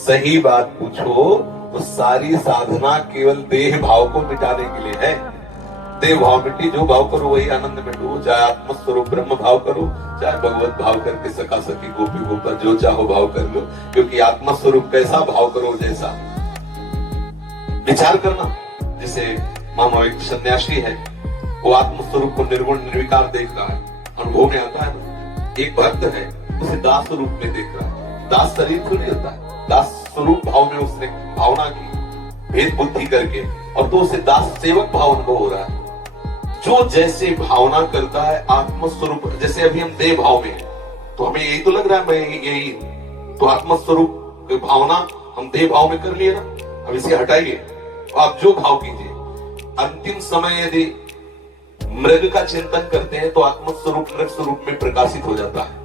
सही बात पूछो तो सारी साधना केवल देह भाव को मिटाने के लिए है। देह भाव मिट्टी, जो भाव करो वही आनंद में डूबो। चाहे आत्मस्वरूप ब्रह्म भाव करो, चाहे भगवत भाव करके सखा सखी गोपी गोपा जो चाहो भाव कर लो। क्योंकि आत्मस्वरूप कैसा भाव करो जैसा। विचार करना, जैसे मानो एक सन्यासी है, वो आत्मस्वरूप को निर्गुण निर्विकार देख रहा है, अनुभव में आता है ना। एक भक्त है, उसे दास स्वरूप में देख रहा है। दास शरीर थोड़ी होता है, दास स्वरूप भाव में उसने भावना की भेद बुद्धि करके, और तो उसे दास सेवक भाव अनुभव हो रहा है। जो जैसे भावना करता है आत्मस्वरूप, जैसे अभी हम देह भाव में हैं, तो हमें यही तो लग रहा है मैं यही, तो आत्मस्वरूप भावना हम देह भाव में कर लिए ना। अब इसे हटाइए, आप जो भाव कीजिए। अंतिम समय यदि मृग का चिंतन करते हैं तो आत्मस्वरूप मृग स्वरूप में प्रकाशित हो जाता है।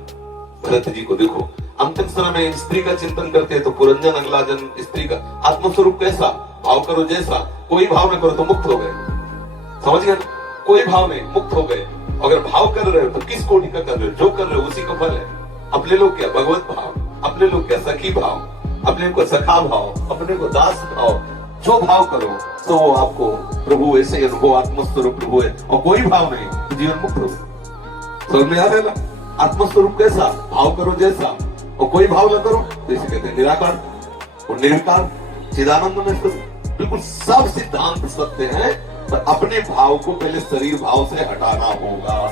भरत जी को देखो, अंतिम समय में स्त्री का चिंतन करते हैं तो पुरंजन अगला जन्म स्त्री का। आत्मस्वरूप कैसा भाव करो जैसा, कोई भाव न करो तो मुक्त हो गए। समझ गए? कोई भाव नहीं, मुक्त हो गए। अगर भाव कर रहे हो तो किस कोटि का कर रहे हो? जो कर रहे हो उसी का फल है। अपने लोग क्या भगवत भाव, अपने लोग क्या सखी भाव, अपने को सखा भाव, अपने को दास भाव, जो भाव करो तो वो आपको प्रभु ऐसे अनुभव आत्मस्वरूप प्रभु है। और कोई भाव नहीं तो जीवन मुक्त हो। समझ में आ रहा है ना? आत्मस्वरूप कैसा भाव करो जैसा, और कोई भाव न करो तो इसे कहते हैं निराकार और निर्विकार चिदानंद में। बिल्कुल सब सिद्धांत सत्य है, पर अपने भाव को पहले शरीर भाव से हटाना होगा।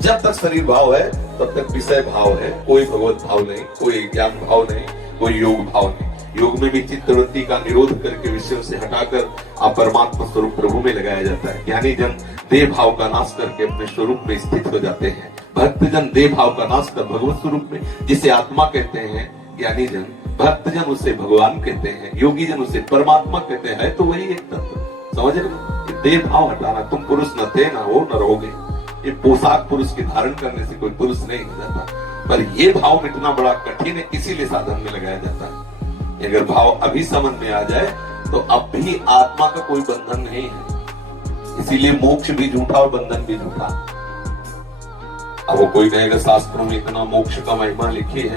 जब तक शरीर भाव है तब तक विषय भाव है, कोई भगवत भाव नहीं, कोई ज्ञान भाव नहीं, कोई योग भाव नहीं। योग में भी चित्तवृत्ति का निरोध करके विषयों से हटाकर आप परमात्मा स्वरूप प्रभु में लगाया जाता है। ज्ञानी जन देह भाव का नाश करके अपने स्वरूप में स्थित हो जाते हैं। भक्त जन देह भाव का नाश कर भगवत स्वरूप में, जिसे आत्मा कहते हैं ज्ञानी जन, भक्त जन उसे भगवान कहते हैं, योगी जन उसे परमात्मा कहते हैं। है तो वही एक तत्व। समझ रहे? देह भाव हटाना, तुम पुरुष न थे, न हो, न रहोगे। ये पोशाक पुरुष के धारण करने से कोई पुरुष नहीं हो जाता, पर ये भाव मिटना बड़ा कठिन है, इसीलिए साधन में लगाया जाता है। अगर भाव अभी समझ में आ जाए तो अब भी आत्मा का कोई बंधन नहीं है। इसीलिए मोक्ष भी झूठा और बंधन भी झूठा। अब वो कोई कहेगा शास्त्रों में इतना मोक्ष का महिमा लिखी है,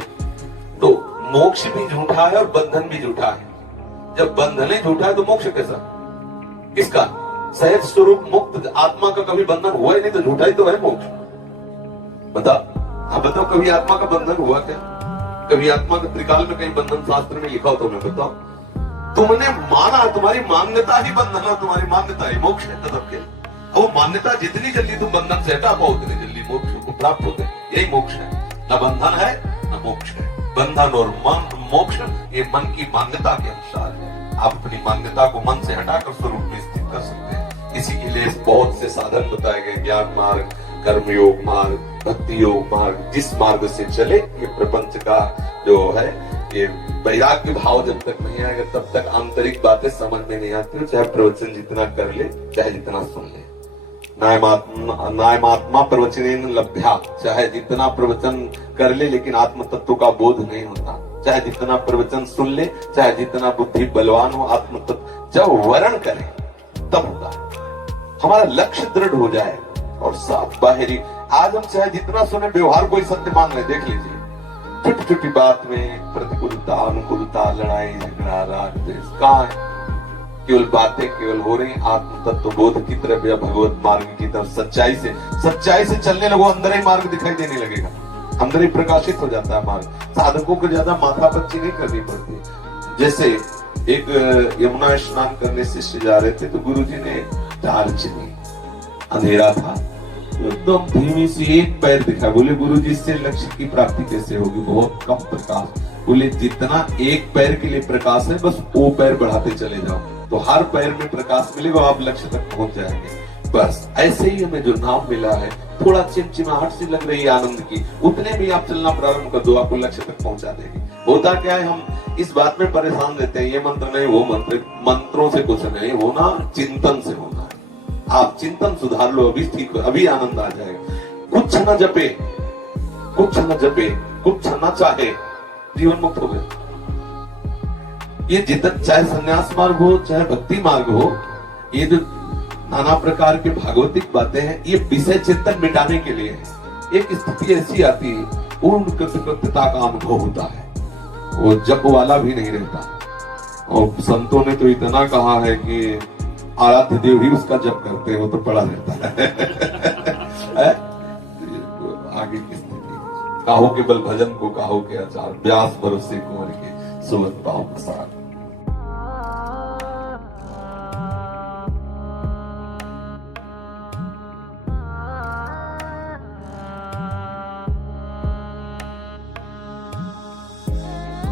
तो मोक्ष भी झूठा है और बंधन भी झूठा है। जब बंधन ही झूठा है तो मोक्ष कैसा? किसका? सहज स्वरूप मुक्त आत्मा का कभी बंधन हुआ ही नहीं, तो झूठा ही तो है मोक्ष। बताओ कभी आत्मा का बंधन हुआ क्या? कभी आत्मा का त्रिकाल में कहीं बंधन शास्त्र में लिखा हो तो मैं बताओ। तुमने माना, तुम्हारी मान्यता ही बंधन है, तुम्हारी मान्यता ही मोक्ष है। तब के वो मान्यता जितनी जल्दी तुम बंधन से हटा पाओ उतनी जल्दी मोक्ष को प्राप्त होते हैं। यही मोक्ष है। न बंधन है न मोक्ष है। बंधन और मोक्ष ये मन की मान्यता के अनुसार है। आप अपनी मान्यता को मन से हटाकर स्वरूप में स्थित कर सकते हैं। इसी के लिए बहुत से साधन बताए गए, ज्ञान मार्ग, कर्म योग मार्ग, भक्ति योग मार्ग। जिस मार्ग से चले, ये प्रपंच का जो है ये वैराग्य भाव जब तक नहीं आएगा तब तक आंतरिक बातें समझ में नहीं आती। चाहे प्रवचन जितना कर ले, चाहे जितना सुन ले। नायमात्मा प्रवचन लभ्या, चाहे जितना प्रवचन कर ले लेकिन आत्म तत्व का बोध नहीं होता। चाहे जितना प्रवचन सुन ले, चाहे जितना बुद्धि बलवान हो, आत्म तत्व जब वर्ण करे तब होगा। हमारा लक्ष्य दृढ़ हो जाए और साफ बाहरी। आज हम चाहे जितना सुने, व्यवहार कोई सत्य मान रहे, देख लीजिए छोटी छोटी बात में प्रतिकूलता अनुकूलता, लड़ाई झगड़ा राग द्वेष कहाँ है? केवल बातें केवल हो रही। आत्म तत्व बोध की तरफ या भगवत मार्ग की तरफ सच्चाई से चलने लगो, अंदर ही मार्ग दिखाई देने लगेगा, अंदर ही प्रकाशित हो जाता है मार्ग। साधकों को ज्यादा माथापच्ची नहीं करनी पड़ती। जैसे एक यमुना स्नान करने शिष्य जा रहे थे तो गुरुजी ने टार्च दी, अंधेरा था, एकदम धीमी सी एक पैर दिखा। बोले गुरुजी इससे लक्ष्य की प्राप्ति कैसे होगी? बहुत कम प्रकाश। बोले जितना एक पैर के लिए प्रकाश है बस वो पैर बढ़ाते चले जाओ तो हर पैर में प्रकाश मिलेगा, आप लक्ष्य तक पहुंच जाएंगे। बस ऐसे ही हमें जो नाम मिला है, थोड़ा चिमचिमाहट सी लग रही है आनंद की, उतने भी आप चलना प्रारंभ कर दो, आपको लक्ष्य तक पहुंचा देगी। होता क्या है, हम इस बात में परेशान रहते हैं, ये मंत्र नहीं वो मंत्र। मंत्रों से कुछ नहीं होना, चिंतन से होना है। आप चिंतन सुधार लो, अभी ठीक हो, अभी आनंद आ जाएगा। कुछ न जपे, कुछ न जपे, कुछ न चाहे, जीवन मुक्त हो गए। ये जितना चाहे संन्यास मार्ग हो चाहे भक्ति मार्ग हो, ये जो नाना प्रकार के भागवतिक बातें हैं, ये विषय चिंतन मिटाने के लिए है। एक स्थिति ऐसी आती है, पूर्ण कृतकृत्यता का अनुभव होता है, वो जप वाला भी नहीं रहता। और संतों ने तो इतना कहा है कि आराध्य देव ही उसका जप करते हो तो पड़ा रहता है। आगे की स्थिति काहो के बल भजन को काहो के आचार, व्यास भरोसे कुंवर के सुमन पाओ प्रसाद।